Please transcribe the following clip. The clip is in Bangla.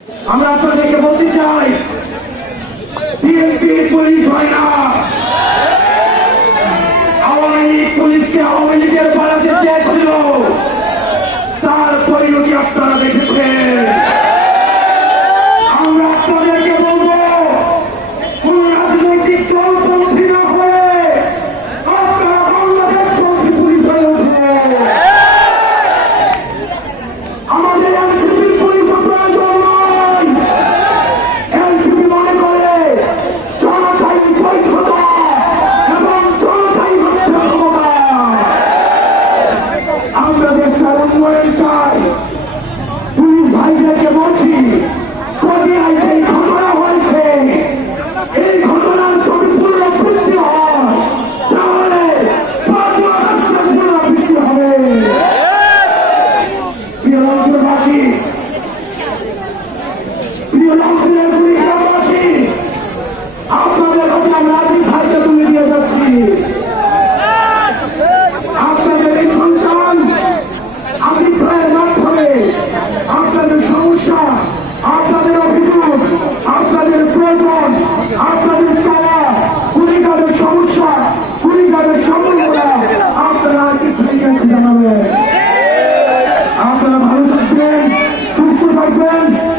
আমরা আপনাদেরকে বলতে চাই বিএনপি পুলিশ হয় না। আওয়ামী লীগ পুলিশকে আওয়ামী লীগের বাড়াতে চাই আমি প্রিয় Amen.